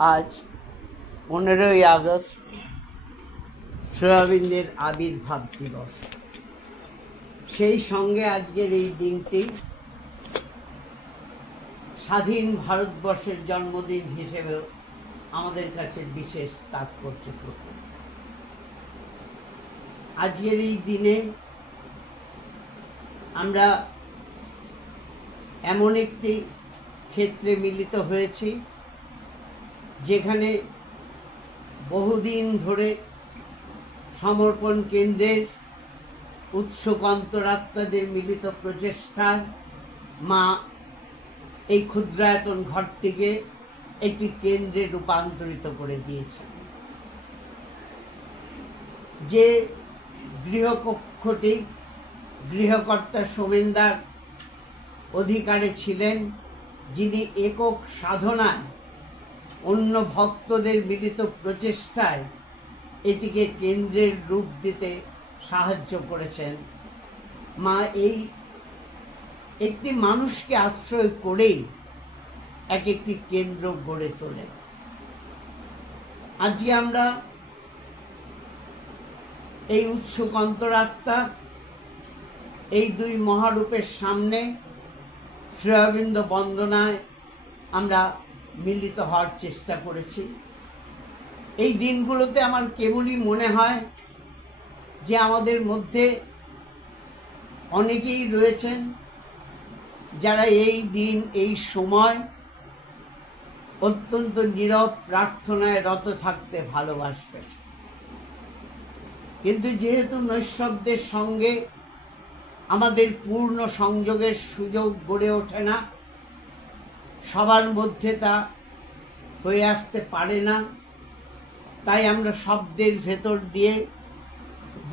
আজ 15ই আগস্ট শ্রীঅরবিন্দের আবির্ভাব দিবস। সেই সঙ্গে আজকের এই দিনটি স্বাধীন ভারতবর্ষের জন্মদিন হিসেবেও আমাদের কাছে বিশেষ তাৎপর্যপূর্ণ। আজকের এই দিনে আমরা এমন একটি ক্ষেত্রে মিলিত হয়েছি যেখানে বহুদিন ধরে সমর্পণ কেন্দ্রের উৎসুক অন্তরাত্মাদের মিলিত প্রচেষ্টার মা এই ক্ষুদ্রায়তন ঘরটিকে একটি কেন্দ্রে রূপান্তরিত করে দিয়েছে। যে গৃহকক্ষটি গৃহকর্তা সোমেনদার অধিকারে ছিলেন, যিনি একক সাধনায় অন্য ভক্তদের মিলিত প্রচেষ্টায় এটিকে কেন্দ্রের রূপ দিতে সাহায্য করেছেন, মা এই একটি মানুষকে আশ্রয় করেই এক একটি কেন্দ্র গড়ে তোলেন। আজকে আমরা এই উৎসুক অন্তরাত্মা এই দুই মহারূপের সামনে শ্রীঅরবিন্দ বন্দনায় আমরা মিলিত হওয়ার চেষ্টা করেছি। এই দিনগুলোতে আমার কেবলই মনে হয় যে আমাদের মধ্যে অনেকেই রয়েছেন যারা এই দিন এই সময় অত্যন্ত নীরব প্রার্থনায় রত থাকতে ভালোবাসবেন, কিন্তু যেহেতু নৈঃশব্দের সঙ্গে আমাদের পূর্ণ সংযোগের সুযোগ গড়ে ওঠে না, সবার মধ্যে তা হয়ে আসতে পারে না, তাই আমরা শব্দের ভেতর দিয়ে,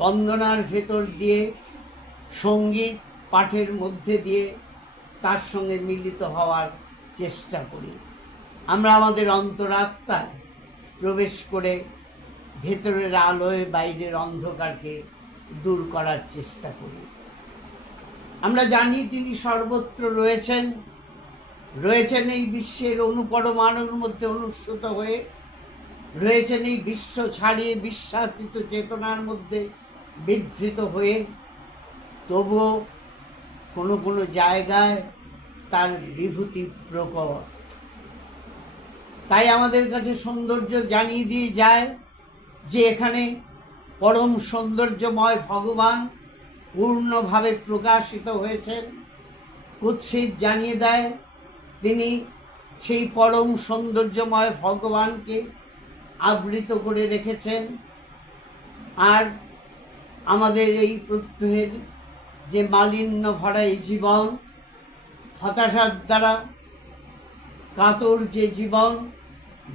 বন্দনার ভেতর দিয়ে, সঙ্গীত পাঠের মধ্যে দিয়ে তার সঙ্গে মিলিত হওয়ার চেষ্টা করি। আমরা আমাদের অন্তরাত্মায় প্রবেশ করে ভেতরের আলোয় বাইরের অন্ধকারকে দূর করার চেষ্টা করি। আমরা জানি তিনি সর্বত্র রয়েছেন, রয়েছেন এই বিশ্বের অনুপরমাণুর মধ্যে অনুস্যূত হয়ে, রয়েছেন এই বিশ্ব ছাড়িয়ে বিশ্বাতীত চেতনার মধ্যে বিধৃত হয়ে, তবুও কোনো কোনো জায়গায় তার বিভূতি প্রকট। তাই আমাদের কাছে সৌন্দর্য জানিয়ে দিয়ে যায় যে এখানে পরম সৌন্দর্যময় ভগবান পূর্ণভাবে প্রকাশিত হয়েছেন। কুৎসিত জানিয়ে দেয় তিনি সেই পরম সৌন্দর্যময় ভগবানকে আবৃত করে রেখেছেন। আর আমাদের এই প্রত্যহের যে মালিন্য ভরা এই জীবন, হতাশার দ্বারা কাতর যে জীবন,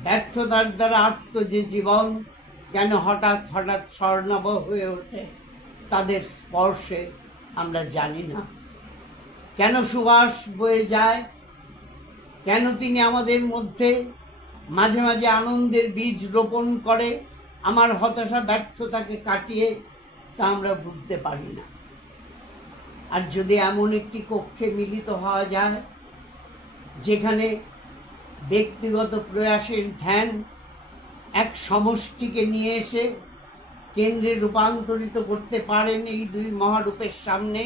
ব্যর্থতার দ্বারা আর্ত যে জীবন, কেন হঠাৎ হঠাৎ স্বর্ণাভ হয়ে ওঠে তাদের স্পর্শে আমরা জানি না। কেন সুবাস বয়ে যায়, কেন তিনি আমাদের মধ্যে মাঝে মাঝে আনন্দের বীজ রোপণ করে আমার হতাশা ব্যর্থতাকে কাটিয়ে, তা আমরা বুঝতে পারি না। আর যদি এমন একটি কক্ষে মিলিত হওয়া যায় যেখানে ব্যক্তিগত প্রয়াসের ধ্যান এক সমষ্টিকে নিয়ে এসে কেন্দ্রে রূপান্তরিত করতে পারেন এই দুই মহারূপের সামনে,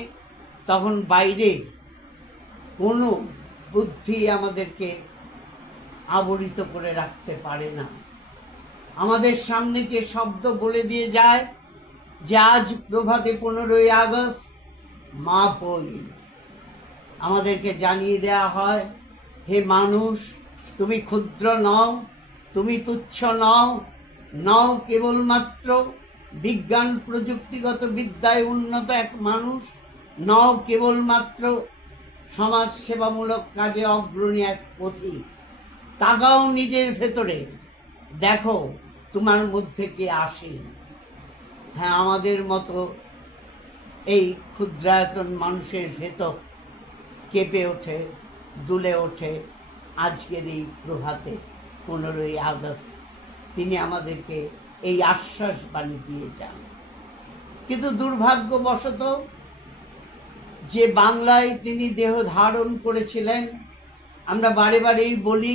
তখন বাইরে কোনো বুদ্ধি আমাদেরকে আবরিত করে রাখতে পারে না। আমাদের সামনে যে শব্দ বলে দিয়ে যায় যে আজ প্রভাতে 15ই আগস্ট মা বই, আমাদেরকে জানিয়ে দেয়া হয়, হে মানুষ, তুমি ক্ষুদ্র নও, তুমি তুচ্ছ নও, নও কেবলমাত্র বিজ্ঞান প্রযুক্তিগত বিদ্যায় উন্নত এক মানুষ, নও কেবলমাত্র সমাজ সেবামূলক কাজে অগ্রণী এক পথিক। তাকাও নিজের ভেতরে, দেখো তোমার মধ্যে কে আসে। হ্যাঁ, আমাদের মতো এই ক্ষুদ্রায়তন মানুষের ভেতর কেঁপে ওঠে, দুলে ওঠে আজকের এই প্রভাতে 15ই আগস্ট। তিনি আমাদেরকে এই আশ্বাস বাণী দিয়ে যান। কিন্তু দুর্ভাগ্যবশত যে বাংলায় তিনি দেহ ধারণ করেছিলেন, আমরা বারে বারেই বলি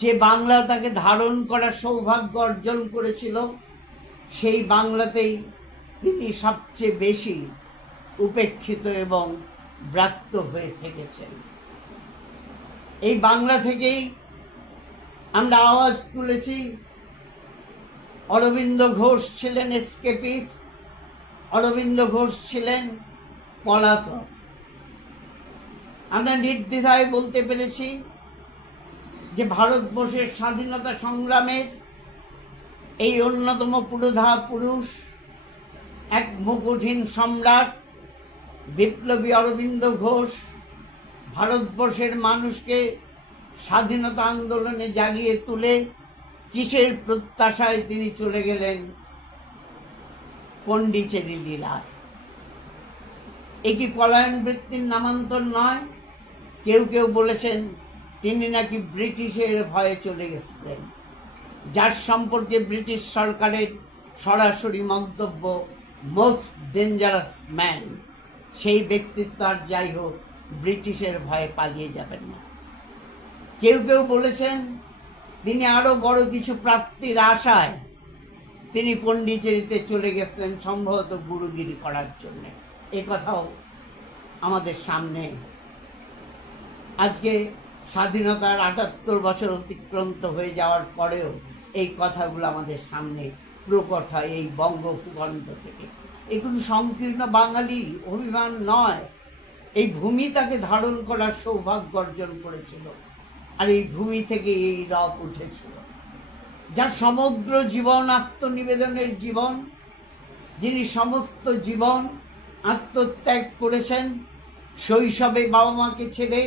যে বাংলা তাকে ধারণ করার সৌভাগ্য অর্জন করেছিল, সেই বাংলাতেই তিনি সবচেয়ে বেশি উপেক্ষিত এবং ব্রাত্য হয়ে থেকেছেন। এই বাংলা থেকেই আমরা আওয়াজ তুলেছি। অরবিন্দ ঘোষ ছিলেন এসকেপিস্ট, অরবিন্দ ঘোষ ছিলেন পলাতক। আমরা নির্দ্বিধায় বলতে পেরেছি যে ভারতবর্ষের স্বাধীনতা সংগ্রামের এই অন্যতম পুরোধা পুরুষ, এক মুকুটহীন সম্রাট বিপ্লবী অরবিন্দ ঘোষ ভারতবর্ষের মানুষকে স্বাধীনতা আন্দোলনে জাগিয়ে তুলে কিসের প্রত্যাশায় তিনি চলে গেলেন পণ্ডিচেরি লীলায়। এ কি পলায়ন বৃত্তির নামান্তর নয়? কেউ কেউ বলেছেন তিনি নাকি ব্রিটিশের ভয়ে চলে গেছিলেন, যার সম্পর্কে ব্রিটিশ সরকারের সরাসরি মন্তব্য মোস্ট ডেঞ্জারাস ম্যান। সেই ব্যক্তিত্ব আর যাই হোক, ব্রিটিশের ভয়ে পালিয়ে যাবেন না। কেউ কেউ বলেছেন তিনি আরো বড় কিছু প্রাপ্তির আশায় তিনি পণ্ডিচেরিতে চলে গেছিলেন, সম্ভবত গুরুগিরি করার জন্য। এ কথাও আমাদের সামনে আজকে স্বাধীনতার ৭৮ বছর অতিক্রান্ত হয়ে যাওয়ার পরেও এই কথাগুলো আমাদের সামনে প্রকট হয় এই বঙ্গভূখণ্ড থেকে। এগুলো সংকীর্ণ বাঙালি অভিমান নয়, এই ভূমি তাকে ধারণ করার সৌভাগ্য অর্জন করেছিল, আর এই ভূমি থেকে এই রব উঠেছিল, যার সমগ্র জীবন আত্মনিবেদনের জীবন, যিনি সমস্ত জীবন আত্মত্যাগ করেছেন। শৈশবে বাবা মাকে ছেড়ে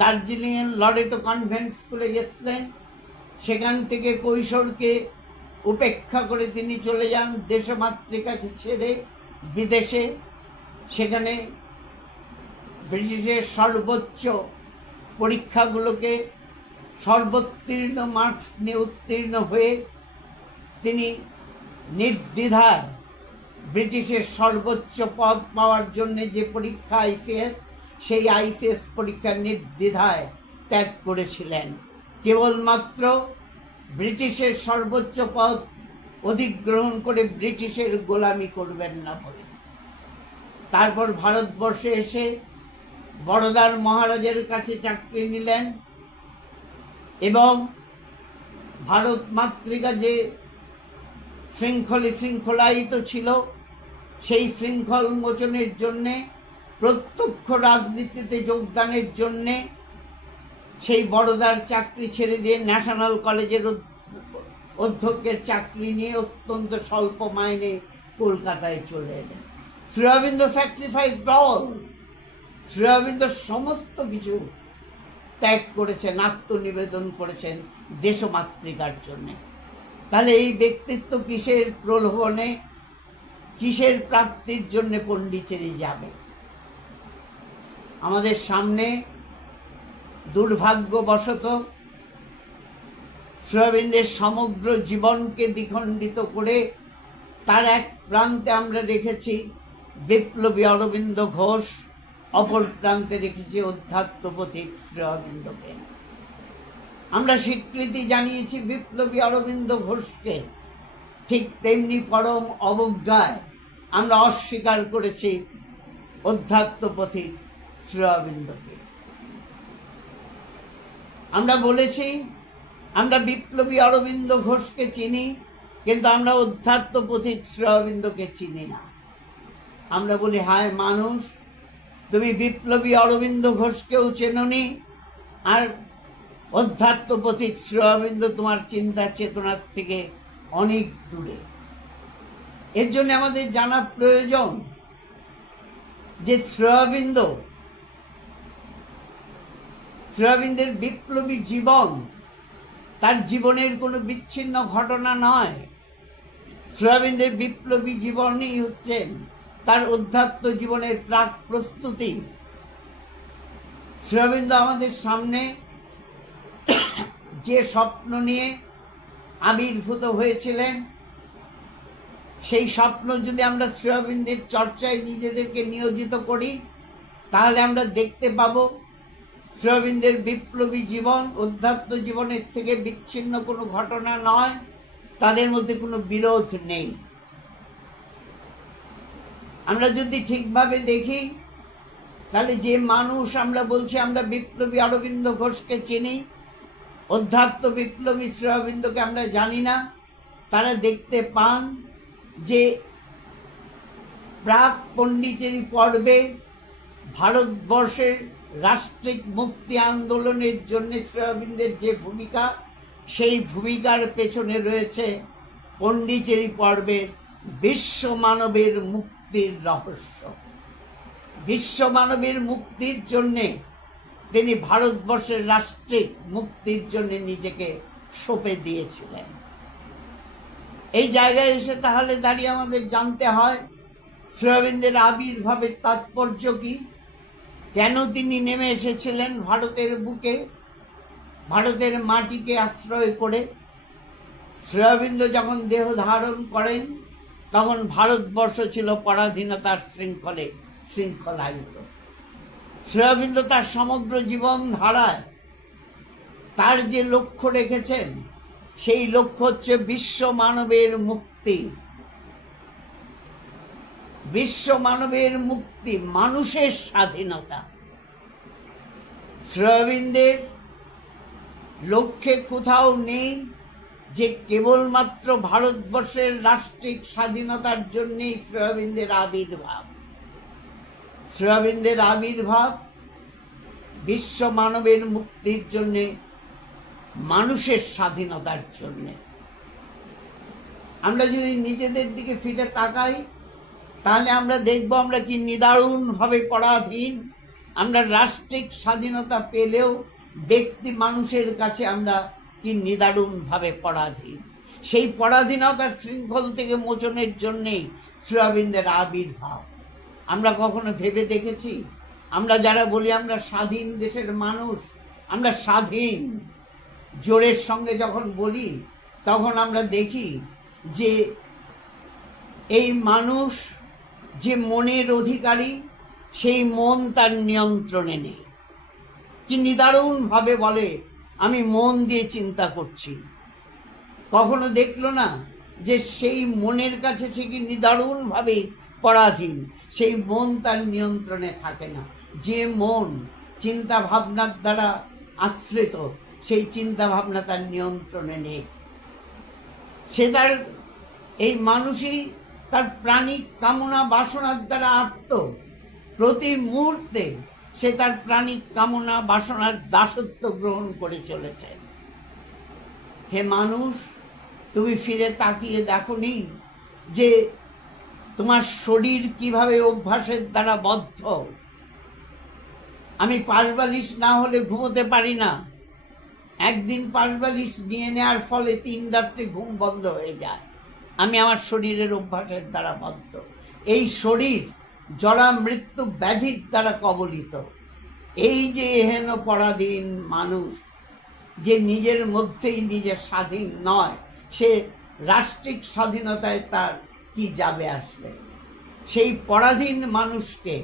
দার্জিলিংয়ের লরেটো কনভেন্ট স্কুলে গেছিলেন, সেখান থেকে কৈশোরকে উপেক্ষা করে তিনি চলে যান দেশমাতৃকাকে ছেড়ে বিদেশে। সেখানে ব্রিটিশের সর্বোচ্চ পরীক্ষাগুলোকে সর্বোত্তীর্ণ মার্কস নিয়ে উত্তীর্ণ হয়ে তিনি নির্দ্বিধায় ব্রিটিশের সর্বোচ্চ পদ পাওয়ার জন্য যে পরীক্ষা আইসিএস, সেই আইসিএস পরীক্ষা নির্দ্বিধায় ত্যাগ করেছিলেন, কেবলমাত্র ব্রিটিশের সর্বোচ্চ পদ অধিগ্রহণ করে ব্রিটিশের গোলামি করবেন না বলে। তারপর ভারতবর্ষে এসে বরোদার মহারাজের কাছে চাকরি নিলেন এবং ভারত মাতৃকা যে শৃঙ্খলায়িত ছিল, সেই শৃঙ্খল মোচনের জন্যে, প্রত্যক্ষ রাজনীতিতে যোগদানের জন্যে সেই বরোদার চাকরি ছেড়ে দিয়ে ন্যাশনাল কলেজের অধ্যক্ষের চাকরি নিয়ে অত্যন্ত স্বল্প মাইনে কলকাতায় চলে এলেন। Shri Aurobindo sacrificed all. শ্রী অরবিন্দ সমস্ত কিছু ত্যাগ করেছেন, আত্মনিবেদন করেছেন দেশমাতৃকার জন্য। তাহলে এই ব্যক্তিত্ব কিসের প্রলোভনে, কিসের প্রাপ্তির জন্য পণ্ডিচেরি যাবে? আমাদের সামনে দুর্ভাগ্যবশত শ্রী অরবিন্দের সমগ্র জীবনকে দ্বিখণ্ডিত করে তার এক প্রান্তে আমরা রেখেছি বিপ্লবী অরবিন্দ ঘোষ, অপর প্রান্তে রেখেছি অধ্যাত্ম পথিক শ্রী অরবিন্দকে। আমরা স্বীকৃতি জানিয়েছি বিপ্লবী অরবিন্দ ঘোষকে, ঠিক তেমনি পরম অবজ্ঞায় আমরা অস্বীকার করেছি অধ্যাত্ম পথিক শ্রী অরবিন্দকে। আমরা বলেছি আমরা বিপ্লবী অরবিন্দ ঘোষকে চিনি, কিন্তু আমরা অধ্যাত্ম পথিক শ্রী অরবিন্দকে চিনি না। আমরা বলি, হায় মানুষ, তুমি বিপ্লবী অরবিন্দ ঘোষকেও চেননি, আর অধ্যাত্ম পথিক শ্রী অরবিন্দ তোমার চিন্তা চেতনার থেকে অনেক দূরে। এর জন্য আমাদের জানা প্রয়োজন যে শ্রী অরবিন্দের বিপ্লবী জীবন তার জীবনের কোনো বিচ্ছিন্ন ঘটনা নয়। শ্রী অরবিন্দের বিপ্লবী জীবনই হচ্ছেন তার অধ্যাত্ম জীবনের প্রাক প্রস্তুতি। শ্রী অরবিন্দ আমাদের সামনে যে স্বপ্ন নিয়ে আবির্ভূত হয়েছিলেন, সেই স্বপ্ন যদি আমরা শ্রী অরবিন্দের চর্চায় নিজেদেরকে নিয়োজিত করি, তাহলে আমরা দেখতে পাব শ্রী অরবিন্দের বিপ্লবী জীবন অধ্যাত্ম জীবনের থেকে বিচ্ছিন্ন কোনো ঘটনা নয়, তাদের মধ্যে কোনো বিরোধ নেই। আমরা যদি ঠিকভাবে দেখি তাহলে যে মানুষ আমরা বলছি আমরা বিপ্লবী অরবিন্দ ঘোষকে চিনি, অধ্যাত্ম বিপ্লবী শ্রী অরবিন্দকে আমরা জানি না, তারা দেখতে পান যে প্রাক পণ্ডিচেরি পর্বে ভারতবর্ষের রাষ্ট্রিক মুক্তি আন্দোলনের জন্য শ্রী অরবিন্দের যে ভূমিকা, সেই ভূমিকার পেছনে রয়েছে পণ্ডিচেরি পর্বের বিশ্ব মানবের মুক্তির রহস্য। বিশ্ব মানবের মুক্তির জন্যে তিনি ভারতবর্ষের রাষ্ট্রিক মুক্তির জন্য নিজেকে সঁপে দিয়েছিলেন। এই জায়গায় এসে তাহলে দাঁড়িয়ে আমাদের জানতে হয় শ্রী অরবিন্দের আবির্ভাবের তাৎপর্য কি, কেন তিনি নেমে এসেছিলেন ভারতের বুকে, ভারতের মাটিকে আশ্রয় করে। শ্রী অরবিন্দ যখন দেহ ধারণ করেন তখন ভারতবর্ষ ছিল পরাধীনতার শৃঙ্খলায়িত। শ্রী অরবিন্দ তার সমগ্র জীবন ধারায় তার যে লক্ষ্য রেখেছেন, সেই লক্ষ্য হচ্ছে বিশ্ব মানবের মুক্তি। বিশ্ব মানবের মুক্তি, মানুষের স্বাধীনতা। শ্রী অরবিন্দের লক্ষ্যে কোথাও নেই যে কেবলমাত্র ভারতবর্ষের রাষ্ট্রিক স্বাধীনতার জন্যই শ্রী অরবিন্দের আবির্ভাব। শ্রী অরবিন্দের আবির্ভাব বিশ্ব মানবের মুক্তির জন্য, মানুষের স্বাধীনতার জন্য। আমরা যদি নিজেদের দিকে ফিরে তাকাই তাহলে আমরা দেখব আমরা কি নিদারুণভাবে পরাধীন। আমরা রাষ্ট্রিক স্বাধীনতা পেলেও ব্যক্তি মানুষের কাছে আমরা কি নিদারুণভাবে পরাধীন। সেই পরাধীনতার শৃঙ্খল থেকে মোচনের জন্যেই শ্রী অরবিন্দের আবির্ভাব। আমরা কখনো ভেবে দেখেছি, আমরা যারা বলি আমরা স্বাধীন দেশের মানুষ, আমরা স্বাধীন জোরের সঙ্গে যখন বলি তখন আমরা দেখি যে এই মানুষ যে মনের অধিকারী, সেই মন তার নিয়ন্ত্রণে নেই। কি নিদারুণভাবে বলে আমি মন দিয়ে চিন্তা করছি। কখনো দেখলো না যে সেই মনের কাছে সে কি নিদারুণভাবে পরাধীন, সেই মন তার নিয়ন্ত্রণে থাকে না। যে মন চিন্তা ভাবনার দ্বারা আশ্রিত, সেই চিন্তা ভাবনা তার নিয়ন্ত্রণে নেই। সে তার এই মানুষই তার প্রাণিক কামনা বাসনার দ্বারা আর্ত। প্রতি মুহূর্তে সে তার প্রাণিক কামনা বাসনার দাসত্ব গ্রহণ করে চলেছে। হে মানুষ, তুমি ফিরে তাকিয়ে দেখোনি যে তোমার শরীর কিভাবে অভ্যাসের দ্বারা বদ্ধ। আমি পাশবালিশ না হলে ঘুমোতে পারি না। একদিন পাশবালিশ নিয়ে নেওয়ার ফলে 3 রাত্রে ঘুম বন্ধ হয়ে যায়। আমি আমার শরীরের অভ্যাসের দ্বারা বদ্ধ। এই শরীর জরা মৃত্যু ব্যাধির দ্বারা কবলিত। এই যে এহেন পরাধীন মানুষ, যে নিজের মধ্যেই নিজে স্বাধীন নয়, সে রাষ্ট্রিক স্বাধীনতায় তার কি যাবে আসবে। সেই পরাধীন মানুষকে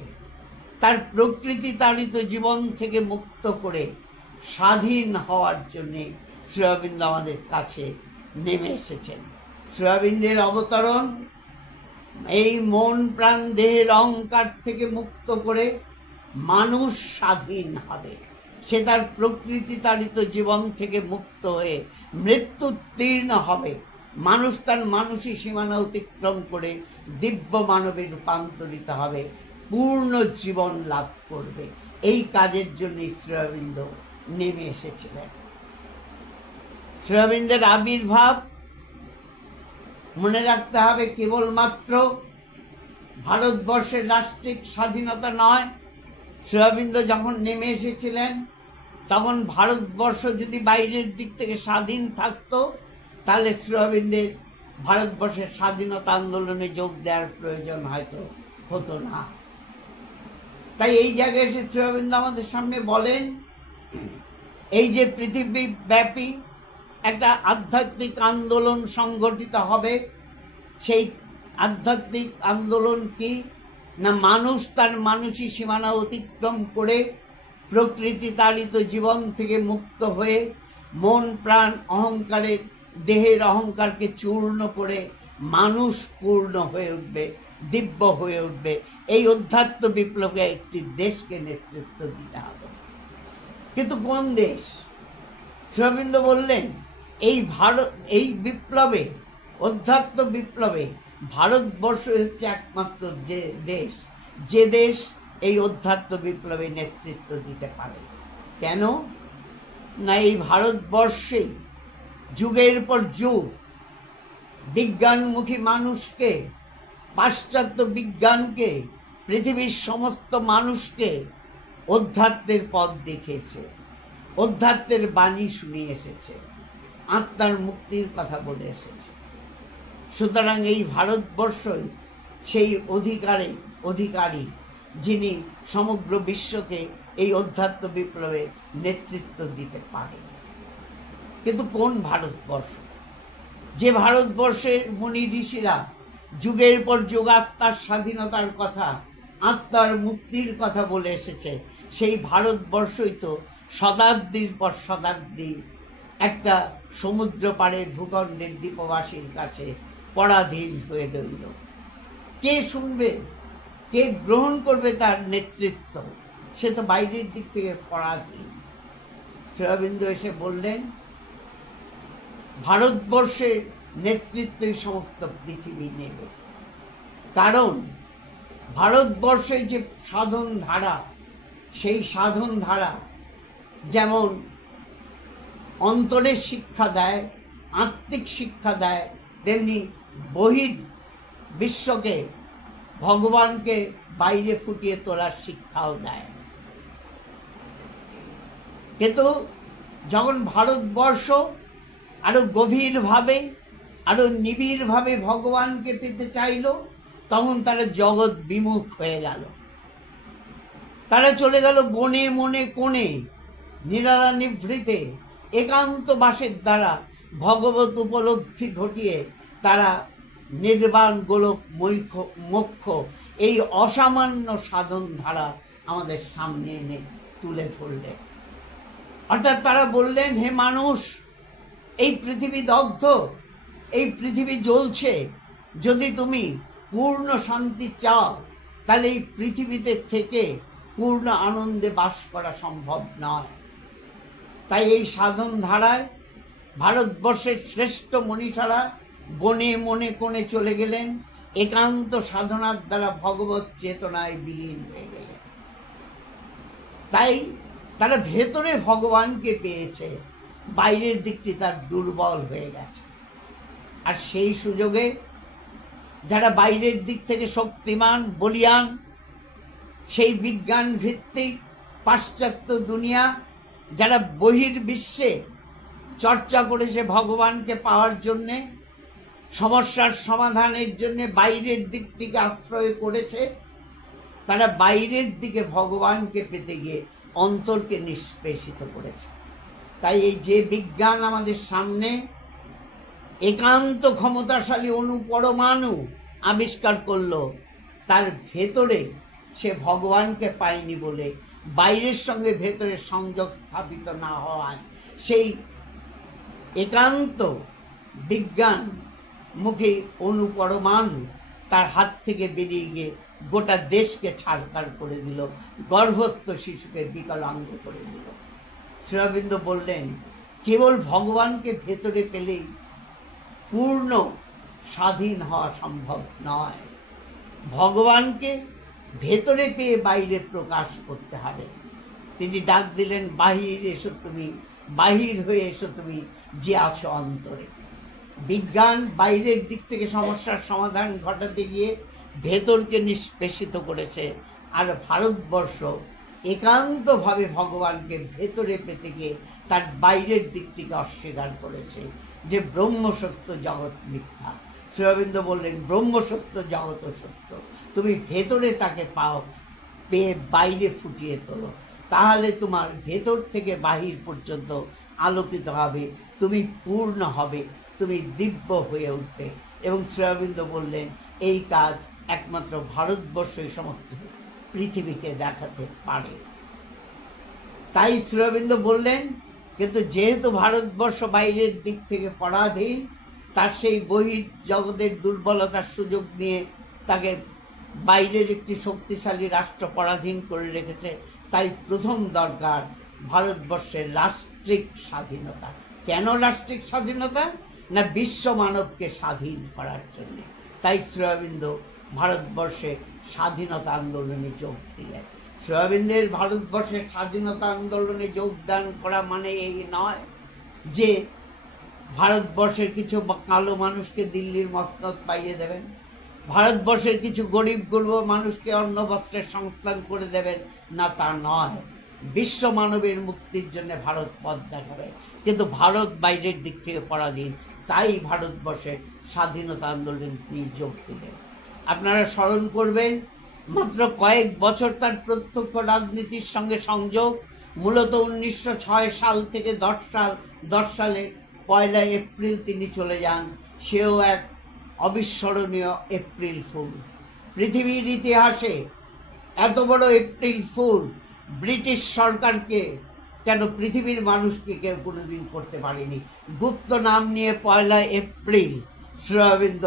তার প্রকৃতি তাড়িত জীবন থেকে মুক্ত করে স্বাধীন হওয়ার জন্যে শ্রী অরবিন্দ আমাদের কাছে নেমে এসেছেন। শ্রী অরবিন্দের অবতরণ এই মন প্রাণ দেহের অহংকার থেকে মুক্ত করে মানুষ স্বাধীন হবে। সে তার প্রকৃতি তাড়িত জীবন থেকে মুক্ত হয়ে মৃত্যুতীর্ণ হবে। মানুষ তার মানসী সীমানা অতিক্রম করে দিব্য মানবে রূপান্তরিত হবে, পূর্ণ জীবন লাভ করবে। এই কাজের জন্য শ্রী অরবিন্দ নেমে এসেছিলেন। শ্রী অরবিন্দের আবির্ভাব মনে রাখতে হবে কেবলমাত্র ভারতবর্ষের রাষ্ট্রিক স্বাধীনতা নয়। শ্রী অরবিন্দ যখন নেমে এসেছিলেন তখন ভারতবর্ষ যদি বাইরের দিক থেকে স্বাধীন থাকতো তাহলে শ্রী অরবিন্দের ভারতবর্ষের স্বাধীনতা আন্দোলনে যোগ দেওয়ার প্রয়োজন হয়তো হতো না। তাই এই জায়গায় এসে শ্রী অরবিন্দ আমাদের সামনে বলেন, এই যে পৃথিবীব্যাপী একটা আধ্যাত্মিক আন্দোলন সংগঠিত হবে, সেই আধ্যাত্মিক আন্দোলন কি না, মানুষ তার মানসী সীমানা অতিক্রম করে প্রকৃতি তাড়িত জীবন থেকে মুক্ত হয়ে মন প্রাণ অহংকারে দেহের অহংকারকে চূর্ণ করে মানুষ পূর্ণ হয়ে উঠবে, দিব্য হয়ে উঠবে। এই অধ্যাত্ম বিপ্লবে একটি দেশকে নেতৃত্ব দিতে হবে। কিন্তু কোন দেশ? শ্রী অরবিন্দ বললেন এই বিপ্লবে, অধ্যাত্ম বিপ্লবে ভারতবর্ষ হচ্ছে একমাত্র যে দেশ এই অধ্যাত্ম বিপ্লবে নেতৃত্ব দিতে পারে। কেন না, এই ভারতবর্ষে যুগের পর যুগ বিজ্ঞানমুখী মানুষকে, পাশ্চাত্য বিজ্ঞানকে, পৃথিবীর সমস্ত মানুষকে অধ্যাত্মের পথ দেখিয়েছে, অধ্যাত্মের বাণী শুনিয়ে এসেছে, আত্মার মুক্তির কথা বলে এসেছে। সুতরাং এই ভারতবর্ষই সেই অধিকারী যিনি সমগ্র বিশ্বকে এই অধ্যাত্ম বিপ্লবে নেতৃত্ব দিতে পারে। কিন্তু কোন ভারতবর্ষ? যে ভারতবর্ষের মুনি ঋষিরা যুগের পর যুগ আত্মার স্বাধীনতার কথা, আত্মার মুক্তির কথা বলে এসেছে, সেই ভারতবর্ষই তো শতাব্দীর পর শতাব্দী একটা সমুদ্র পাড়ের ভূখণ্ডের দ্বীপবাসীর কাছে পরাধীন হয়ে রইল। কে শুনবে, কে গ্রহণ করবে তার নেতৃত্ব? সে তো বাইরের দিক থেকে পরাধীন। শ্রী অরবিন্দ এসে বললেন, ভারতবর্ষের নেতৃত্বই সমস্ত পৃথিবী নেবে। কারণ ভারতবর্ষের যে সাধন ধারা, সেই সাধন ধারা যেমন অন্তরের শিক্ষা দেয়, আত্মিক শিক্ষা দেয়, তেমনি বহির বিশ্বকে, ভগবানকে বাইরে ফুটিয়ে তোলার শিক্ষাও দেয়। কিন্তু যখন ভারতবর্ষ আরো গভীরভাবে, আরো নিবিড়ভাবে ভগবানকে পেতে চাইল, তখন তারা জগৎ বিমুখ হয়ে গেল। তারা চলে গেল বনে মনে কোণে, নিরালা নিভৃতে একান্ত বাসের দ্বারা ভগবত উপলব্ধি ঘটিয়ে তারা নির্বাণ গোলক মোক্ষ এই অসামান্য সাধন ধারা আমাদের সামনে এনে তুলে ধরলেন। অর্থাৎ তারা বললেন, হে মানুষ, এই পৃথিবী দগ্ধ, এই পৃথিবী জ্বলছে, যদি তুমি পূর্ণ শান্তি চাও তাহলে এই পৃথিবীতে থেকে পূর্ণ আনন্দে বাস করা সম্ভব নয়। তাই এই সাধন ধারায় ভারতবর্ষের শ্রেষ্ঠ মনীষীরা বনে মনে কোণে চলে গেলেন, একান্ত সাধনার দ্বারা ভগবত চেতনায় বিলীন হয়ে গেলেন। তাই তারা ভেতরে ভগবানকে পেয়েছে, বাইরের দিকটি তার দুর্বল হয়ে গেছে। আর সেই সুযোগে যারা বাইরের দিক থেকে শক্তিমান, বলিয়ান, সেই বিজ্ঞান ভিত্তিক পাশ্চাত্য দুনিয়া যারা বহির্বিশ্বে চর্চা করেছে ভগবানকে পাওয়ার জন্যে, সমস্যার সমাধানের জন্য বাইরের দিক থেকে আশ্রয় করেছে, তারা বাইরের দিকে ভগবানকে পেতে গিয়ে অন্তরকে নিষ্পেষিত করেছে। তাই এই যে বিজ্ঞান আমাদের সামনে একান্ত ক্ষমতাশালী অণু-পরমাণু আবিষ্কার করলো, তার ভেতরে সে ভগবানকে পায়নি বলে, বাইরের সঙ্গে ভেতরে সংযোগ স্থাপিত না হওয়ায় সেই একান্ত বিজ্ঞান মুখী অণু-পরমাণু তার হাত থেকে বেরিয়ে গিয়ে গোটা দেশকে ছাড়খাড় করে দিল, গর্ভস্থ শিশুকে বিকলাঙ্গ করে দিল। শ্রী অরবিন্দ বললেন, কেবল ভগবানকে ভেতরে পেলেই পূর্ণ স্বাধীন হওয়া সম্ভব নয়। ভগবানকে ভেতরে পেয়ে বাইরে প্রকাশ করতে হবে। তিনি ডাক দিলেন, বাহির এসো তুমি, বাহির হয়ে এসো তুমি যে আছো অন্তরে। বিজ্ঞান বাইরের দিক থেকে সমস্যার সমাধান ঘটাতে গিয়ে ভেতরকে নিষ্পেষিত করেছে, আর ভারতবর্ষ একান্তভাবে ভগবানকে ভেতরে পেতে গিয়ে তার বাইরের দিকটিকে অস্বীকার করেছে, যে ব্রহ্মসত্য জগৎ মিথ্যা। শ্রী অরবিন্দ বললেন, ব্রহ্মসত্য জগৎ সত্য। তুমি ভেতরে তাকে পাও, পেয়ে বাইরে ফুটিয়ে তোলো, তাহলে তোমার ভেতর থেকে বাহির পর্যন্ত আলোকিত হবে, তুমি পূর্ণ হবে, তুমি দিব্য হয়ে উঠবে। এবং শ্রী অরবিন্দ বললেন, এই কাজ একমাত্র ভারতবর্ষই সমস্ত পৃথিবীকে দেখাতে পারে। তাই শ্রী অরবিন্দ বললেন, কিন্তু যেহেতু ভারতবর্ষ বাইরের দিক থেকে পরাধীন, তার সেই বহির জগতের দুর্বলতার সুযোগ নিয়ে তাকে বাইরের একটি শক্তিশালী রাষ্ট্র পরাধীন করে রেখেছে। তাই প্রথম দরকার ভারতবর্ষের রাষ্ট্রিক স্বাধীনতা। কেন রাষ্ট্রিক স্বাধীনতা? না বিশ্ব মানবকে স্বাধীন করার জন্য। তাই শ্রী অরবিন্দ ভারতবর্ষে স্বাধীনতা আন্দোলনে যোগ দিলেন। শ্রী অরবিন্দের ভারতবর্ষের স্বাধীনতা আন্দোলনে যোগদান করা মানে এই নয় যে ভারতবর্ষের কিছু কালো মানুষকে দিল্লির মসনদ পাইয়ে দেবেন, ভারতবর্ষের কিছু গরিব গুরব মানুষকে অন্ন বস্ত্রের সংস্থান করে দেবেন, না, তা নয়। বিশ্ব মানবের মুক্তির জন্য ভারত পথ দেখাবে, কিন্তু ভারত বাইরের দিক থেকে পরাধীন। তাই ভারতবর্ষের স্বাধীনতা আন্দোলন তিনি যোগ দিলেন। আপনারা স্মরণ করবেন, মাত্র কয়েক বছর তার প্রত্যক্ষ রাজনীতির সঙ্গে সংযোগ। মূলত 1906 সাল থেকে 10 সালে 1 এপ্রিল তিনি চলে যান। সেও এক অবিস্মরণীয় এপ্রিল ফুল। পৃথিবীর ইতিহাসে এত বড় এপ্রিল ফুল ব্রিটিশ সরকারকে কেন পৃথিবীর মানুষকে কেউ কোনোদিন করতে পারেনি। গুপ্ত নাম নিয়ে 1 এপ্রিল শ্রী অরবিন্দ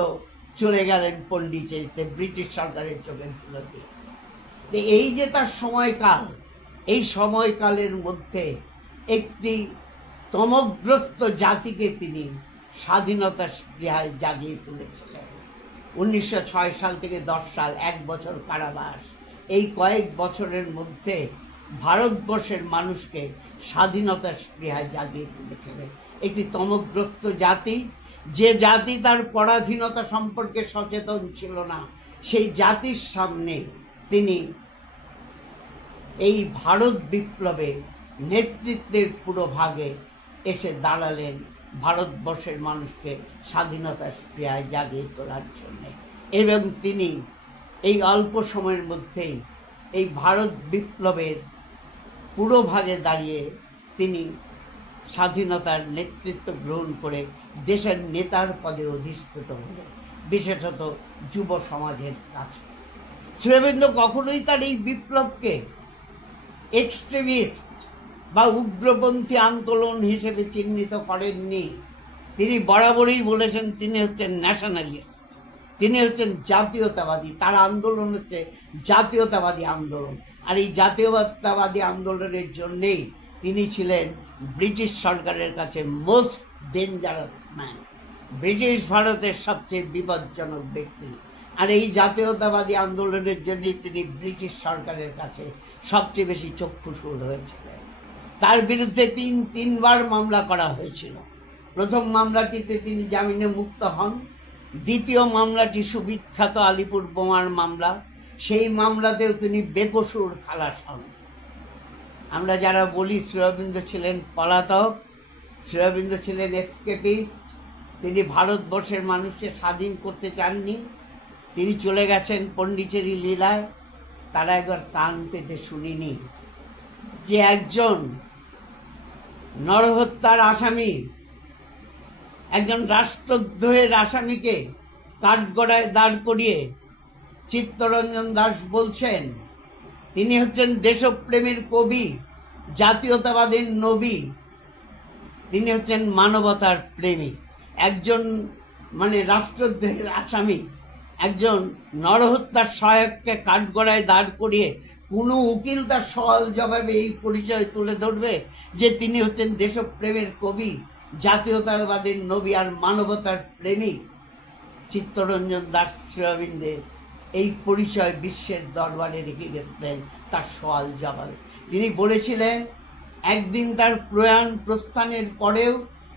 চলে গেলেন পন্ডিচেরিতে ব্রিটিশ সরকারের চোখে ধুলো দিয়ে। এই যে তার সময়কাল, এই সময়কালের মধ্যে একটি তমগ্রস্ত জাতিকে তিনি স্বাধীনতা স্পৃহায় জাগিয়ে তুলেছিলেন। 1906 সাল থেকে 10 সাল, 1 বছর কারাবাস। এই কয়েক বছরের মধ্যে ভারতবর্ষের মানুষকে স্বাধীনতা স্পৃহায় জাগিয়ে তুলেছিলেন। একটি তমগ্রস্ত জাতি, যে জাতি তার পরাধীনতা সম্পর্কে সচেতন ছিল না, সেই জাতির সামনে তিনি এই ভারত বিপ্লবে নেতৃত্বের পুরোভাগে এসে দাঁড়ালেন ভারতবর্ষের মানুষকে স্বাধীনতা স্পৃহায় জাগিয়ে তোলার জন্য। এবং তিনি এই অল্প সময়ের মধ্যেই এই ভারত বিপ্লবের পুরোভাগে দাঁড়িয়ে তিনি স্বাধীনতার নেতৃত্ব গ্রহণ করে দেশের নেতার পদে অধিষ্ঠিত হলেন, বিশেষত যুব সমাজের কাছে। শ্রী অরবিন্দ কখনোই তার এই বিপ্লবকে এক্সট্রিমিস্ট বা উগ্রপন্থী আন্দোলন হিসেবে চিহ্নিত করেননি। তিনি বরাবরই বলেছেন তিনি হচ্ছেন ন্যাশনালিস্ট, তিনি হচ্ছেন জাতীয়তাবাদী। তার আন্দোলন হচ্ছে জাতীয়তাবাদী আন্দোলন। আর এই জাতীয়তাবাদী আন্দোলনের জন্যেই তিনি ছিলেন ব্রিটিশ সরকারের কাছে মোস্ট ডেঞ্জারাস ম্যান, ব্রিটিশ ভারতের সবচেয়ে বিপজ্জনক ব্যক্তি। আর এই জাতীয়তাবাদী আন্দোলনের জন্যই তিনি ব্রিটিশ সরকারের কাছে সবচেয়ে বেশি চক্ষুশূল হয়েছিলেন। তার বিরুদ্ধে তিনবার মামলা করা হয়েছিল। প্রথম মামলাটিতে তিনি জামিনে মুক্ত হন। দ্বিতীয় মামলাটি সুবিখ্যাত আলিপুর বোমার মামলা, সেই মামলাতেও তিনি বেকসুর খালাস হন। আমরা যারা বলি শ্রী অরবিন্দ ছিলেন পলাতক, শ্রী অরবিন্দ ছিলেন এসকেপিস্ট, তিনি ভারতবর্ষের মানুষকে স্বাধীন করতে চাননি, তিনি চলে গেছেন পন্ডিচেরি লীলায়। তারা একবার কান পেতে শুনিনি যে একজন নরহত্যার আসামি, একজন রাষ্ট্রদ্রোহের আসামিকে কাঠগড়ায় দাঁড় করিয়ে চিত্তরঞ্জন দাস বলছেন তিনি হচ্ছেন দেশপ্রেমের কবি, জাতীয়তাবাদের নবী, তিনি হচ্ছেন মানবতার প্রেমী। একজন রাষ্ট্রদ্রোহের আসামি, একজন নরহত্যার সহায়ককে কাঠগড়ায় দাঁড় করিয়ে কোনো উকিল তার সওয়াল জবাবে এই পরিচয় তুলে ধরবে যে তিনি হচ্ছেন দেশপ্রেমের কবি, জাতীয়তাবাদের নবী আর মানবতার প্রেমিক? চিত্তরঞ্জন দাস শ্রী অরবিন্দের এই পরিচয় বিশ্বের দরবারে রেখে গেছিলেন তার সওয়াল জবাবে। তিনি বলেছিলেন একদিন তার প্রস্থানের পরেও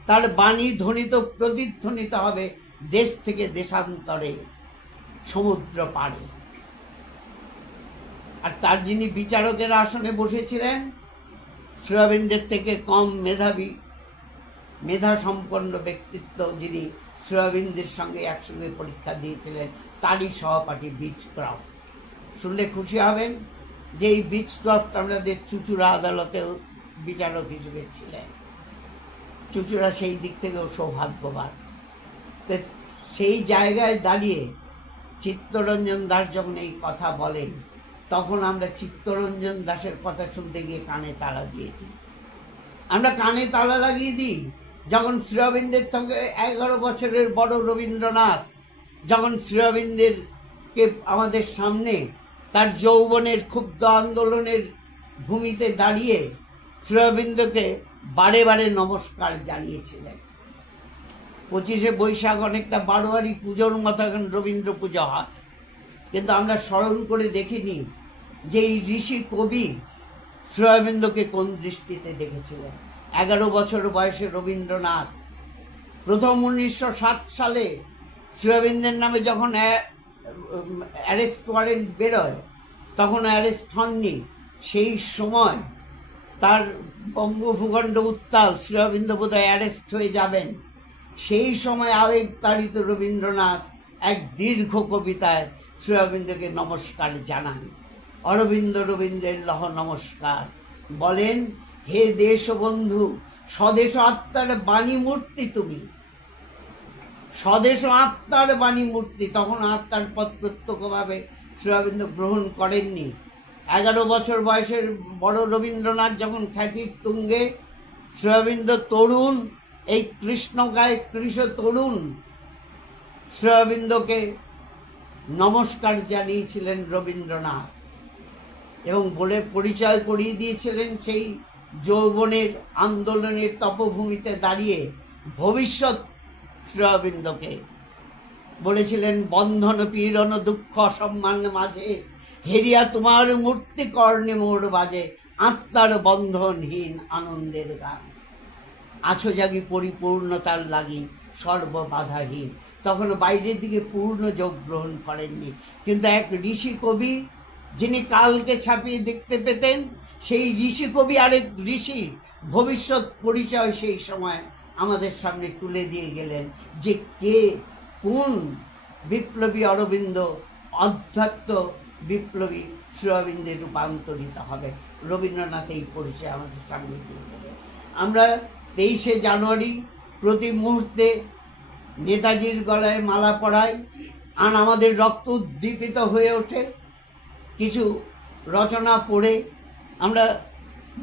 তার বাণী ধ্বনিত প্রতিধ্বনিত হবে দেশ থেকে দেশান্তরে, সমুদ্র পাড়ে। আর তার যিনি বিচারকের আসনে বসেছিলেন, শ্রী অরবিন্দের থেকে কম মেধা সম্পন্ন ব্যক্তিত্ব, যিনি শ্রী অরবিন্দের সঙ্গে একসঙ্গে পরীক্ষা দিয়েছিলেন, তারই সহপাঠী বিচক্রফট। শুনলে খুশি হবেন যে এই বিচক্রফট আমাদের চুঁচুড়া আদালতেও বিচারক হিসেবে ছিলেন। চুঁচুড়া সেই দিক থেকেও সৌভাগ্যবান। সেই জায়গায় দাঁড়িয়ে চিত্তরঞ্জন দাস যখন এই কথা বলেন, তখন আমরা চিত্তরঞ্জন দাসের কথা শুনতে গিয়ে কানে তালা দিয়ে দিই। আমরা কানে তালা লাগিয়ে দিই যখন শ্রী অরবিন্দের থেকে 11 বছরের বড় রবীন্দ্রনাথ যখন শ্রী অরবিন্দের কে আমাদের সামনে তার যৌবনের ক্ষুব্ধ আন্দোলনের ভূমিতে দাঁড়িয়ে শ্রী অরবিন্দকে বারে বারে নমস্কার জানিয়েছিলেন। 25শে বৈশাখ অনেকটা বারোয়ারি পুজোর মতো এখন রবীন্দ্র পুজো হয়, কিন্তু আমরা স্মরণ করে দেখিনি যে এই ঋষি কবি শ্রী অরবিন্দকে কোন দৃষ্টিতে দেখেছিলেন। 11 বছর বয়সে রবীন্দ্রনাথ প্রথম 1907 সালে শ্রী অরবিন্দের নামে যখন অ্যারেস্ট ওয়ারেন্ট বেরোয় তখন অ্যারেস্ট হননি। সেই সময় তার বঙ্গভূখণ্ড উত্তাল, শ্রী অরবিন্দ বোধহয় অ্যারেস্ট হয়ে যাবেন। সেই সময় আবেগতাড়িত রবীন্দ্রনাথ এক দীর্ঘ কবিতায় শ্রী অরবিন্দকে নমস্কার জানান। অরবিন্দ রবীন্দ্রের লহ নমস্কার, বলেন, হে দেশবন্ধু, স্বদেশ আত্মার বাণী মূর্তি তুমি, স্বদেশ আত্মার বাণী মূর্তি। তখন আত্মার পদ প্রত্যক্ষভাবে শ্রী অরবিন্দ গ্রহণ করেননি। 11 বছর বয়সের বড় রবীন্দ্রনাথ যখন খ্যাতির তুঙ্গে, শ্রী অরবিন্দ তরুণ, এই কৃষ্ণকায় কৃষ তরুণ শ্রী অরবিন্দকে নমস্কার জানিয়েছিলেন রবীন্দ্রনাথ এবং বলে পরিচয় করিয়ে দিয়েছিলেন সেই যৌবনের আন্দোলনের তপভূমিতে দাঁড়িয়ে ভবিষ্যৎ শ্রী অরবিন্দকে। বলেছিলেন, বন্ধন পীড়ন দুঃখ সম্মান মাঝে হেরিয়া তোমার মূর্তি কর্ণে মোর বাজে আত্মার বন্ধনহীন আনন্দের গান। আছো জাগি পরিপূর্ণতার লাগি সর্ববাধাহীন। তখন বাইরের দিকে পূর্ণ যোগ গ্রহণ করেননি, কিন্তু এক ঋষি কবি যিনি কালকে ছাপিয়ে দেখতে পেতেন, সেই ঋষি কবি আরেক ঋষি ভবিষ্যৎ পরিচয় সেই সময় আমাদের সামনে তুলে দিয়ে গেলেন যে কে কোন বিপ্লবী অরবিন্দ অধ্যাত্ম বিপ্লবী শ্রী অরবিন্দে রূপান্তরিত হবে। রবীন্দ্রনাথ এই পরিচয় আমাদের সামনে তুলে দেবেন। আমরা 23শে জানুয়ারি প্রতি মুহূর্তে নেতাজির গলায় মালা পরাই, আর আমাদের রক্ত উদ্দীপিত হয়ে ওঠে। কিছু রচনা পড়ে আমরা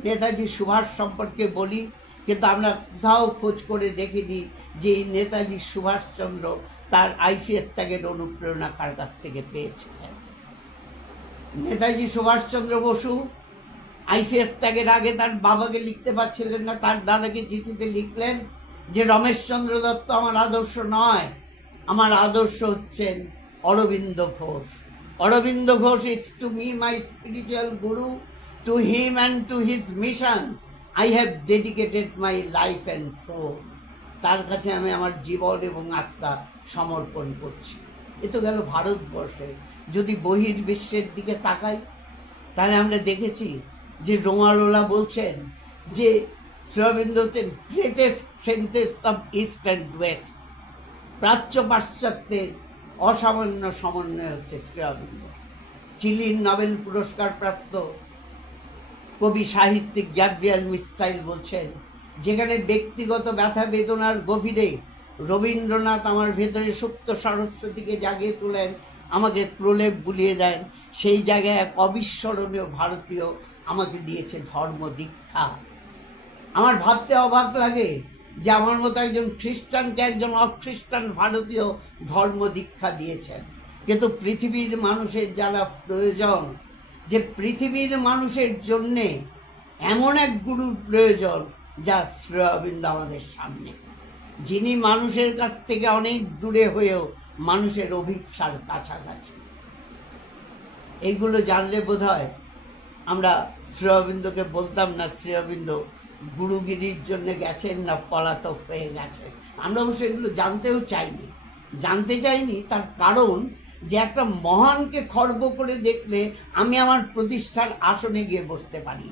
নেতাজি সুভাষ সম্পর্কে বলি, কিন্তু আমরা কোথাও খোঁজ করে দেখিনি যে নেতাজি সুভাষচন্দ্র তার আইসিএস ত্যাগের অনুপ্রেরণা কার কাছ থেকে পেয়েছিলেন। নেতাজি সুভাষচন্দ্র বসু আইসিএস ত্যাগের আগে তার বাবাকে লিখতে পারছিলেন না, তার দাদাকে চিঠিতে লিখলেন যে রমেশচন্দ্র দত্ত আমার আদর্শ নয়, আমার আদর্শ হচ্ছেন Aurobindo Ghosh. Aurobindo Ghosh is to me my spiritual guru. To him and to his mission I have dedicated my life and soul. তার কাছে আমি আমার জীবন এবং আত্মা সমর্পণ করছি। এ তো গেল ভারতবর্ষে। যদি বহির্বিশ্বের দিকে তাকাই তাহলে আমরা দেখেছি যে রোমালোলা বলছেন যে শ্রী অরবিন্দ হচ্ছেন greatest sentence of east and West. প্রাচ্য পাশ্চাত্যের অসামান্য সমন্বয় হচ্ছে শ্রী অরবিন্দ। চিলির নোবেল পুরস্কার প্রাপ্ত কবি সাহিত্যিক গ্যাব্রিয়েল মিস্টাইল বলছেন, যেখানে ব্যক্তিগত ব্যথা বেদনার গভীরে রবীন্দ্রনাথ আমার ভেতরে সুপ্ত সরস্বতীকে জাগিয়ে তোলেন, আমাকে প্রলেপ বুলিয়ে দেন, সেই জায়গায় এক অবিস্মরণীয় ভারতীয় আমাকে দিয়েছে ধর্ম দীক্ষা। আমার ভাবতে অবাক লাগে যে আমার মতো একজন খ্রিস্টানকে একজন অখ্রিস্টান ভারতীয় ধর্ম দীক্ষা দিয়েছেন। কিন্তু পৃথিবীর মানুষের যারা প্রয়োজন, যে পৃথিবীর মানুষের জন্যে এমন এক গুরুর প্রয়োজন যা শ্রী অরবিন্দ আমাদের সামনে, যিনি মানুষের কাছ থেকে অনেক দূরে হয়েও মানুষের অভিপ্সার কাছাকাছি। এইগুলো জানলে বোধহয় আমরা শ্রী অরবিন্দকে বলতাম না শ্রী অরবিন্দ গুরুগিরির জন্য গেছেন না পলাতক হয়ে গেছেন। আমরা অবশ্য এগুলো জানতে চাইনি। তার কারণ যে একটা মহানকে খর্ব করে দেখলে আমি আমার প্রতিষ্ঠার আসনে গিয়ে বসতে পারি,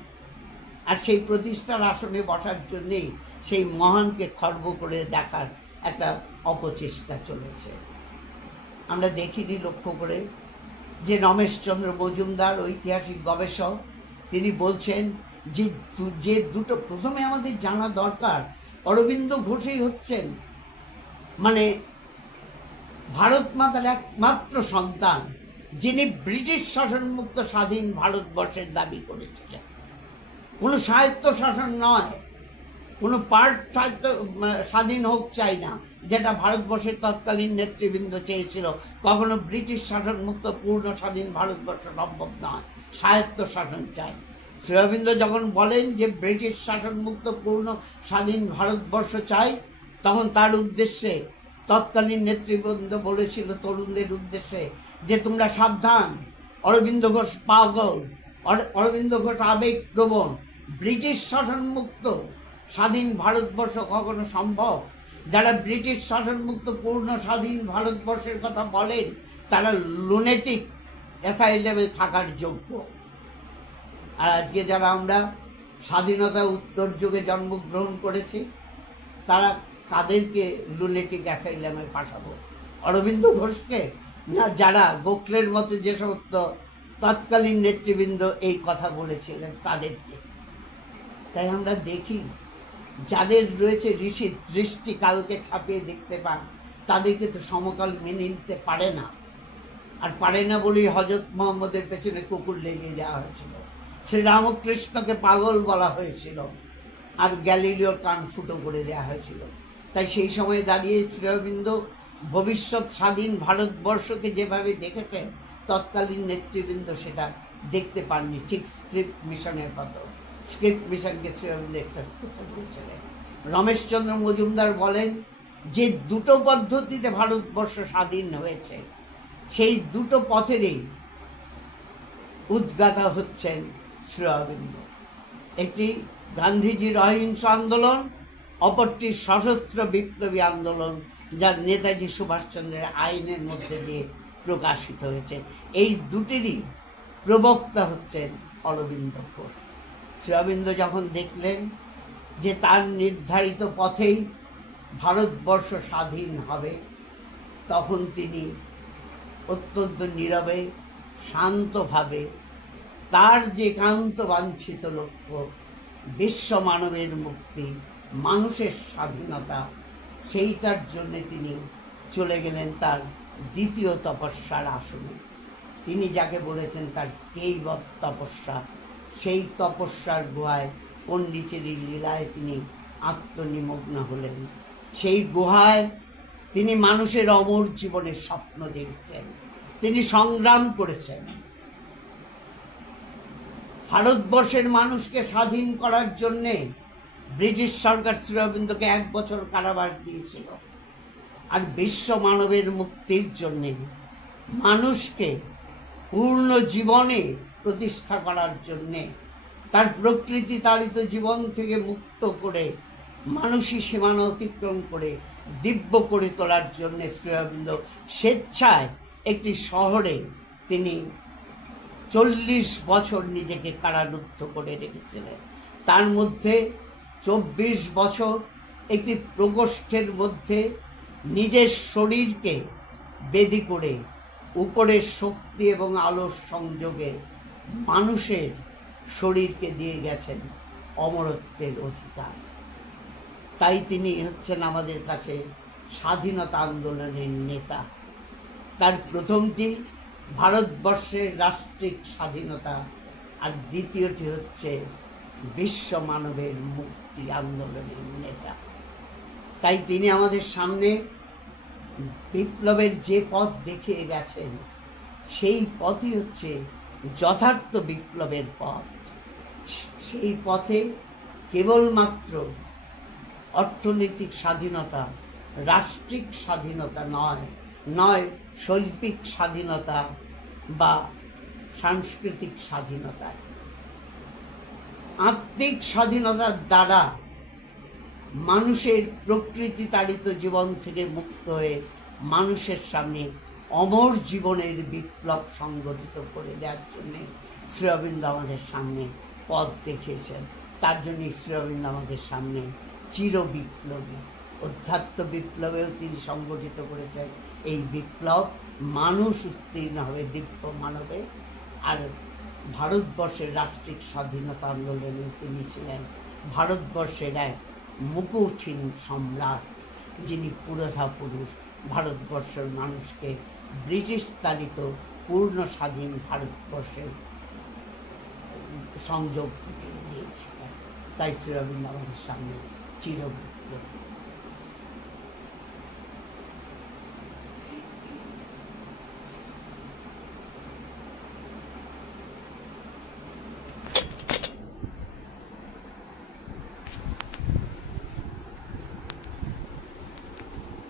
আর সেই প্রতিষ্ঠার আসনে বসার জন্যেই সেই মহানকে খর্ব করে দেখার একটা অপচেষ্টা চলেছে। আমরা দেখিনি লক্ষ্য করে যে রমেশচন্দ্র মজুমদার ঐতিহাসিক গবেষক, তিনি বলছেন যে দুটো প্রথমে আমাদের জানা দরকার, অরবিন্দ ঘোষই হচ্ছেন মানে ভারত মাতার একমাত্র সন্তান যিনি ব্রিটিশ শাসনমুক্ত স্বাধীন ভারতবর্ষের দাবি করেছিলেন। কোনো স্বায়ত্ত শাসন নয়, কোনো পার্ট স্বাধীন হোক চাই না, যেটা ভারতবর্ষের তৎকালীন নেতৃবৃন্দ চেয়েছিল। কখনো ব্রিটিশ শাসনমুক্ত পূর্ণ স্বাধীন ভারতবর্ষ সম্ভব নয়, স্বায়ত্ত শাসন চাই। শ্রী অরবিন্দ যখন বলেন যে ব্রিটিশ শাসনমুক্ত পূর্ণ স্বাধীন ভারতবর্ষ চাই, তখন তার উদ্দেশ্যে তৎকালীন নেতৃবৃন্দ বলেছিল তরুণদের উদ্দেশ্যে যে তোমরা সাবধান, অরবিন্দ ঘোষ পাগল, অরবিন্দ ঘোষ আবেগপ্রবণ। ব্রিটিশ শাসনমুক্ত স্বাধীন ভারতবর্ষ কখনো সম্ভব? যারা ব্রিটিশ শাসনমুক্ত পূর্ণ স্বাধীন ভারতবর্ষের কথা বলেন তারা লুনেটিক অ্যাসাইলামে থাকার যোগ্য। আর আজকে যারা আমরা স্বাধীনতা উত্তর যুগে জন্মগ্রহণ করেছি, তারা তাদেরকে লুনেটিক অ্যাসাইলামে পাঠাবো? অরবিন্দ ঘোষকে, না যারা গোখলের মতো যে সমস্ত তৎকালীন নেতৃবৃন্দ এই কথা বলেছিলেন তাদেরকে? তাই আমরা দেখি যাদের রয়েছে ঋষির দৃষ্টি, কালকে ছাপিয়ে দেখতে পান, তাদেরকে তো সমকাল মেনে নিতে পারে না। আর পারে না বলেই হজরত মোহাম্মদের পেছনে কুকুর লেলিয়ে দেওয়া হয়েছিল, শ্রীরামকৃষ্ণকে পাগল বলা হয়েছিল, আর গ্যালিলিওর কান ফুটো করে দেওয়া হয়েছিল। তাই সেই সময় দাঁড়িয়ে শ্রী অরবিন্দ ভবিষ্যৎ স্বাধীন ভারতবর্ষকে যেভাবে দেখেছেন, তৎকালীন নেতৃবৃন্দ সেটা দেখতে পাননি। ঠিক স্ক্রিপ্ট মিশনের কথা, স্ক্রিপ্ট মিশনকে শ্রী অরবিন্দ অ্যাকসেপ্ট করতে বলেছিলেন। রমেশচন্দ্র মজুমদার বলেন যে দুটো পদ্ধতিতে ভারতবর্ষ স্বাধীন হয়েছে, সেই দুটো পথেরই উদ্গাতা হচ্ছেন শ্রী অরবিন্দ। একটি গান্ধীজির অহিংস আন্দোলন, অপরটি সশস্ত্র বিপ্লবী আন্দোলন, যা নেতাজি সুভাষচন্দ্রের আইনের মধ্যে দিয়ে প্রকাশিত হয়েছে। এই দুটিরই প্রবক্তা হচ্ছেন অরবিন্দ ঘোষ। শ্রী অরবিন্দ যখন দেখলেন যে তার নির্ধারিত পথেই ভারতবর্ষ স্বাধীন হবে, তখন তিনি অত্যন্ত নীরবে শান্তভাবে তার যে একান্ত বাঞ্ছিত লক্ষ্য, বিশ্ব মানবের মুক্তি, মানুষের স্বাধীনতা, সেইটার জন্য তিনি চলে গেলেন তার দ্বিতীয় তপস্যার আসনে। তিনি যাকে বলেছেন তার কেইবত তপস্যা, সেই তপস্যার গুহায় পণ্ডিচেরি লীলায় তিনি আত্মনিমগ্ন হলেন। সেই গুহায় তিনি মানুষের অমর জীবনের স্বপ্ন দেখছেন, তিনি সংগ্রাম করেছেন। ভারতবর্ষের মানুষকে স্বাধীন করার জন্যে ব্রিটিশ সরকার শ্রী অরবিন্দকে 1 বছর কারাবাস দিয়েছিল, আর বিশ্ব মানবের মুক্তির জন্যে, মানুষকে পূর্ণ জীবনে প্রতিষ্ঠা করার জন্যে, তার প্রকৃতি তাড়িত জীবন থেকে মুক্ত করে, মানুষই সীমানা অতিক্রম করে দিব্য করে তোলার জন্যে শ্রী অরবিন্দ স্বেচ্ছায় একটি শহরে তিনি 40 বছর নিজেকে কারারুদ্ধ করে রেখেছিলেন। তার মধ্যে 24 বছর একটি প্রকোষ্ঠের মধ্যে নিজের শরীরকে বেদি করে উপরের শক্তি এবং আলোর সংযোগে মানুষের শরীরকে দিয়ে গেছেন অমরত্বের অধিকার। তাই তিনি হচ্ছেন আমাদের কাছে স্বাধীনতা আন্দোলনের নেতা। তার প্রথমটি ভারতবর্ষের রাষ্ট্রিক স্বাধীনতা, আর দ্বিতীয়টি হচ্ছে বিশ্ব মানবের মুক্তি আন্দোলনের নেতা। তাই তিনি আমাদের সামনে বিপ্লবের যে পথ দেখিয়ে গেছেন, সেই পথই হচ্ছে যথার্থ বিপ্লবের পথ। সেই পথে কেবলমাত্র অর্থনৈতিক স্বাধীনতা, রাষ্ট্রিক স্বাধীনতা নয় শৈল্পিক স্বাধীনতা বা সাংস্কৃতিক স্বাধীনতা, আত্মিক স্বাধীনতার দ্বারা মানুষের প্রকৃতি তাড়িত জীবন থেকে মুক্ত হয়ে মানুষের সামনে অমর জীবনের বিপ্লব সংগঠিত করে দেওয়ার জন্য শ্রী অরবিন্দ আমাদের সামনে পথ দেখিয়েছেন। তার জন্য শ্রী অরবিন্দ আমাদের সামনে চির বিপ্লবী। অধ্যাত্ম বিপ্লবেও তিনি সংগঠিত করেছেন এই বিপ্লব, মানুষ উত্তীর্ণ হবে দিব্য মানবে। আর ভারতবর্ষের রাষ্ট্রিক স্বাধীনতা আন্দোলনে তিনি ছিলেন ভারতবর্ষের এক মুকুটহীন সম্রাট, যিনি পুরোধা পুরুষ ভারতবর্ষের মানুষকে ব্রিটিশ তাড়িত পূর্ণ স্বাধীন ভারতবর্ষের সংযোগ ঘটিয়ে দিয়েছিলেন। তাই শ্রী অরবিন্দ আমাদের সামনে চিরবিদ্য।